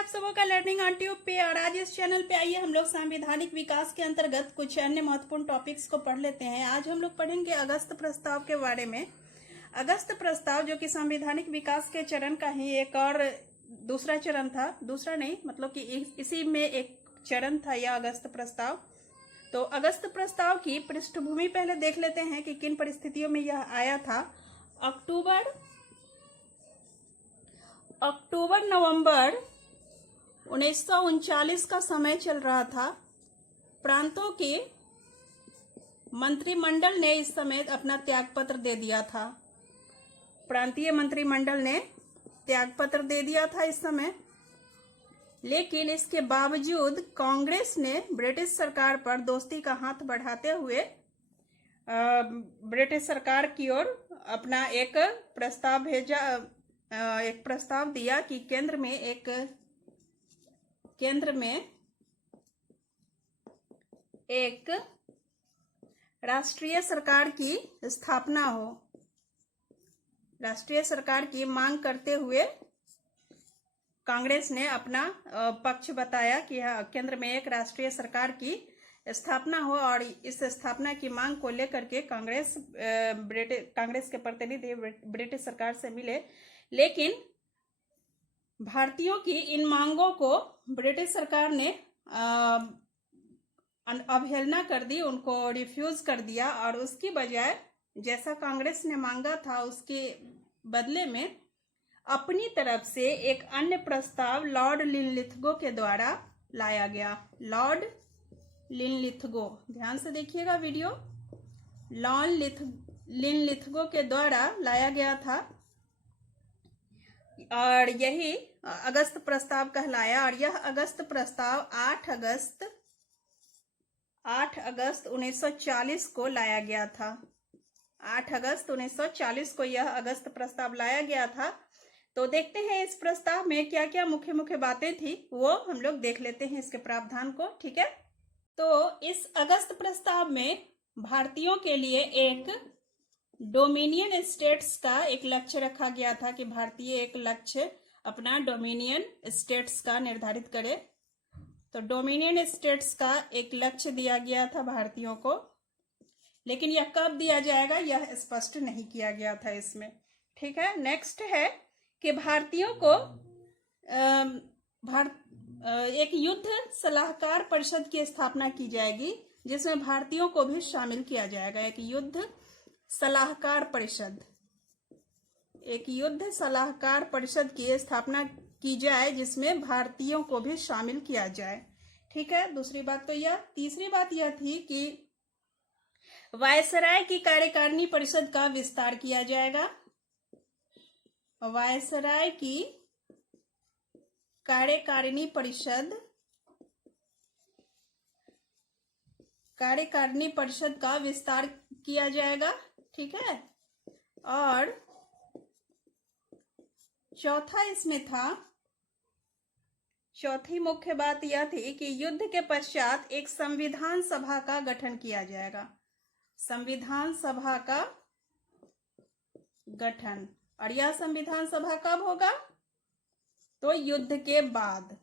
आप सबों का लर्निंग ऑन ट्यूब पे। और आज इस चैनल पे आइए हम लोग संवैधानिक विकास के अंतर्गत कुछ अन्य महत्वपूर्ण टॉपिक्स को पढ़ लेते हैं। आज हम लोग पढ़ेंगे अगस्त प्रस्ताव के बारे में। अगस्त प्रस्ताव जो कि संवैधानिक विकास के चरण का ही एक और दूसरा चरण था, दूसरा नहीं मतलब कि इसी में एक चरण था यह अगस्त प्रस्ताव। तो अगस्त प्रस्ताव की पृष्ठभूमि पहले देख लेते हैं कि किन परिस्थितियों में यह आया था। अक्टूबर नवंबर 1939 का समय चल रहा था। प्रांतों के मंत्रिमंडल ने इस समय अपना त्यागपत्र दे दिया था। प्रांतीय मंत्रिमंडल ने त्यागपत्र दे दिया था इस समय, लेकिन इसके बावजूद कांग्रेस ने ब्रिटिश सरकार पर दोस्ती का हाथ बढ़ाते हुए ब्रिटिश सरकार की ओर अपना एक प्रस्ताव भेजा, एक प्रस्ताव दिया कि केंद्र में एक राष्ट्रीय सरकार की स्थापना हो। राष्ट्रीय सरकार की मांग करते हुए कांग्रेस ने अपना पक्ष बताया कि केंद्र में एक राष्ट्रीय सरकार की स्थापना हो, और इस स्थापना की मांग को लेकर के कांग्रेस के प्रतिनिधि ब्रिटिश सरकार से मिले। लेकिन भारतीयों की इन मांगों को ब्रिटिश सरकार ने अवहेलना कर दी, उनको रिफ्यूज कर दिया, और उसकी बजाय जैसा कांग्रेस ने मांगा था उसके बदले में अपनी तरफ से एक अन्य प्रस्ताव लॉर्ड लिनलिथगो के द्वारा लाया गया। लॉर्ड लिनलिथगो, ध्यान से देखिएगा वीडियो, लॉर्ड लिनलिथगो के द्वारा लाया गया था और यही अगस्त प्रस्ताव कहलाया। और यह अगस्त प्रस्ताव 8 अगस्त 1940 को लाया गया था। 8 अगस्त 1940 को यह अगस्त प्रस्ताव लाया गया था। तो देखते हैं इस प्रस्ताव में क्या क्या मुख्य मुख्य बातें थी, वो हम लोग देख लेते हैं इसके प्रावधान को। ठीक है, तो इस अगस्त प्रस्ताव में भारतीयों के लिए एक डोमिनियन स्टेट्स का एक लक्ष्य रखा गया था कि भारतीय एक लक्ष्य अपना डोमिनियन स्टेट्स का निर्धारित करे। तो डोमिनियन स्टेट्स का एक लक्ष्य दिया गया था भारतीयों को, लेकिन यह कब दिया जाएगा यह स्पष्ट नहीं किया गया था इसमें। ठीक है, नेक्स्ट है कि भारतीयों को एक युद्ध सलाहकार परिषद की स्थापना की जाएगी, जिसमें भारतीयों को भी शामिल किया जाएगा। एक युद्ध सलाहकार परिषद की स्थापना की जाए, जिसमें भारतीयों को भी शामिल किया जाए। ठीक है, दूसरी बात तो यह। तीसरी बात यह थी कि वायसराय की कार्यकारिणी परिषद का विस्तार किया जाएगा। वायसराय की कार्यकारिणी परिषद का विस्तार किया जाएगा। ठीक है, और चौथा इसमें था, चौथी मुख्य बात यह थी कि युद्ध के पश्चात एक संविधान सभा का गठन किया जाएगा। संविधान सभा का गठन, और यह संविधान सभा कब होगा? तो युद्ध के बाद।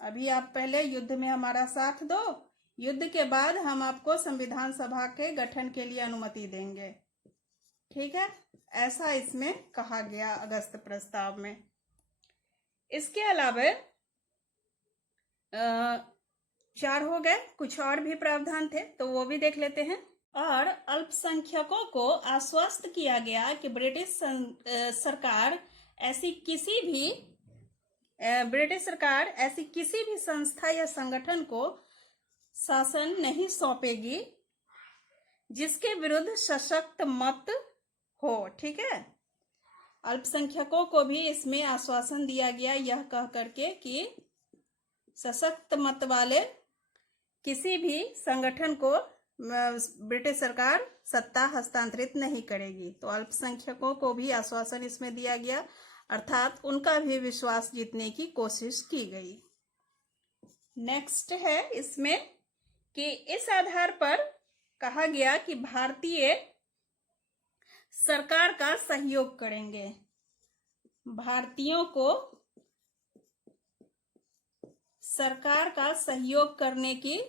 अभी आप पहले युद्ध में हमारा साथ दो, युद्ध के बाद हम आपको संविधान सभा के गठन के लिए अनुमति देंगे। ठीक है, ऐसा इसमें कहा गया अगस्त प्रस्ताव में। इसके अलावा 4 हो गए, कुछ और भी प्रावधान थे तो वो भी देख लेते हैं। और अल्पसंख्यकों को आश्वस्त किया गया कि ब्रिटिश सरकार ऐसी किसी भी संस्था या संगठन को शासन नहीं सौंपेगी जिसके विरुद्ध सशक्त मत हो। ठीक है, अल्पसंख्यकों को भी इसमें आश्वासन दिया गया यह कह करके कि सशक्त मत वाले किसी भी संगठन को ब्रिटिश सरकार सत्ता हस्तांतरित नहीं करेगी। तो अल्पसंख्यकों को भी आश्वासन इसमें दिया गया, अर्थात उनका भी विश्वास जीतने की कोशिश की गई। नेक्स्ट है इसमें कि इस आधार पर कहा गया कि भारतीय सरकार का सहयोग करेंगे। भारतीयों को सरकार का सहयोग करने की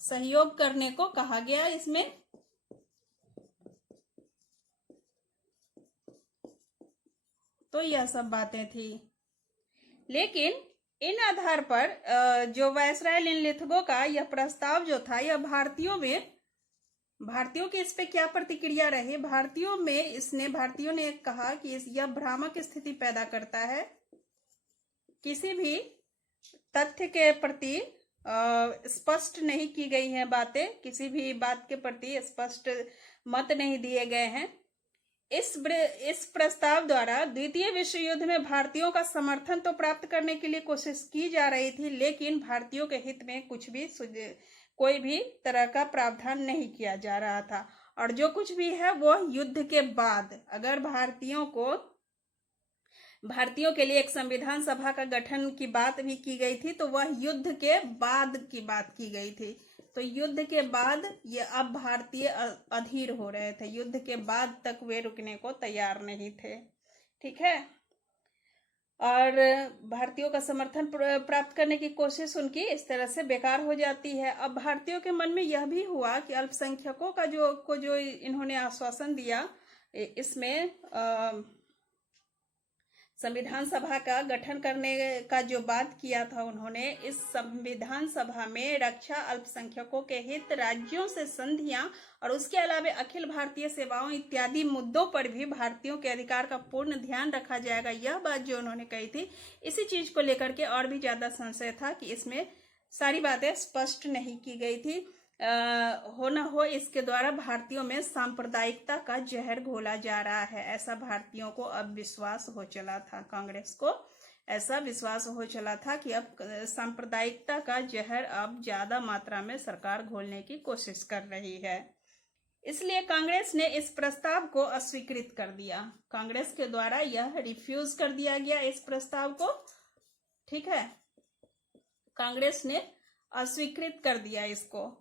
सहयोग करने को कहा गया इसमें। तो यह सब बातें थी, लेकिन इन आधार पर जो वायसराय लिनलिथगो का यह प्रस्ताव जो था, यह भारतीयों की इस पे क्या प्रतिक्रिया रही। भारतीयों ने कहा कि यह भ्रामक स्थिति पैदा करता है, किसी भी तथ्य के प्रति स्पष्ट नहीं की गई है बातें, किसी भी बात के प्रति स्पष्ट मत नहीं दिए गए हैं। इस प्रस्ताव द्वारा द्वितीय विश्व युद्ध में भारतीयों का समर्थन तो प्राप्त करने के लिए कोशिश की जा रही थी, लेकिन भारतीयों के हित में कोई भी तरह का प्रावधान नहीं किया जा रहा था। और जो कुछ भी है वो युद्ध के बाद, अगर भारतीयों के लिए एक संविधान सभा का गठन की बात भी की गई थी, तो वह युद्ध के बाद की बात की गई थी। तो युद्ध के बाद ये अब भारतीय अधीर हो रहे थे, युद्ध के बाद तक वे रुकने को तैयार नहीं थे। ठीक है, और भारतीयों का समर्थन प्राप्त करने की कोशिश उनकी इस तरह से बेकार हो जाती है। अब भारतीयों के मन में यह भी हुआ कि अल्पसंख्यकों का जो इन्होंने आश्वासन दिया, इसमें संविधान सभा का गठन करने का जो बात किया था उन्होंने, इस संविधान सभा में रक्षा, अल्पसंख्यकों के हित, राज्यों से संधियां और उसके अलावा अखिल भारतीय सेवाओं इत्यादि मुद्दों पर भी भारतीयों के अधिकार का पूर्ण ध्यान रखा जाएगा। यह बात जो उन्होंने कही थी, इसी चीज को लेकर के और भी ज्यादा संशय था कि इसमें सारी बातें स्पष्ट नहीं की गई थी। हो न हो इसके द्वारा भारतीयों में सांप्रदायिकता का जहर घोला जा रहा है, ऐसा भारतीयों को अब विश्वास हो चला था। कांग्रेस को ऐसा विश्वास हो चला था कि अब सांप्रदायिकता का जहर अब ज्यादा मात्रा में सरकार घोलने की कोशिश कर रही है। इसलिए कांग्रेस ने इस प्रस्ताव को अस्वीकृत कर दिया। कांग्रेस के द्वारा यह रिफ्यूज कर दिया गया इस प्रस्ताव को। ठीक है, कांग्रेस ने अस्वीकृत कर दिया इसको।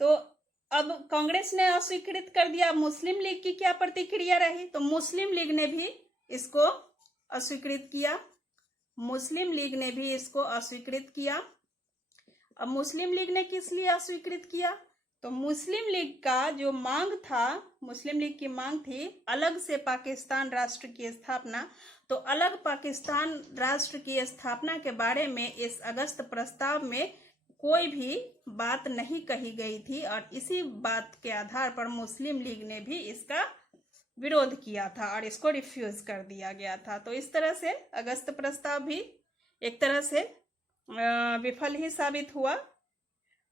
तो अब कांग्रेस ने अस्वीकृत कर दिया, मुस्लिम लीग की क्या प्रतिक्रिया रही? तो मुस्लिम लीग ने भी इसको अस्वीकृत किया। अब मुस्लिम लीग ने किस लिए अस्वीकृत किया? तो मुस्लिम लीग का जो मांग था, मुस्लिम लीग की मांग थी अलग से पाकिस्तान राष्ट्र की स्थापना। तो अलग पाकिस्तान राष्ट्र की स्थापना के बारे में इस अगस्त प्रस्ताव में कोई भी बात नहीं कही गई थी, और इसी बात के आधार पर मुस्लिम लीग ने भी इसका विरोध किया था और इसको रिफ्यूज कर दिया गया था। तो इस तरह से अगस्त प्रस्ताव भी एक तरह से विफल ही साबित हुआ।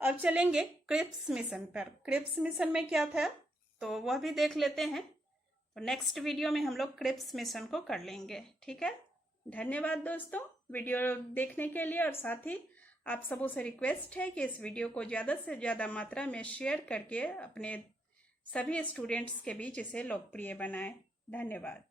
अब चलेंगे क्रिप्स मिशन पर। क्रिप्स मिशन में क्या था तो वह भी देख लेते हैं। तो नेक्स्ट वीडियो में हम लोग क्रिप्स मिशन को कर लेंगे। ठीक है, धन्यवाद दोस्तों वीडियो देखने के लिए, और साथ ही आप सबों से रिक्वेस्ट है कि इस वीडियो को ज़्यादा से ज़्यादा मात्रा में शेयर करके अपने सभी स्टूडेंट्स के बीच इसे लोकप्रिय बनाएं। धन्यवाद।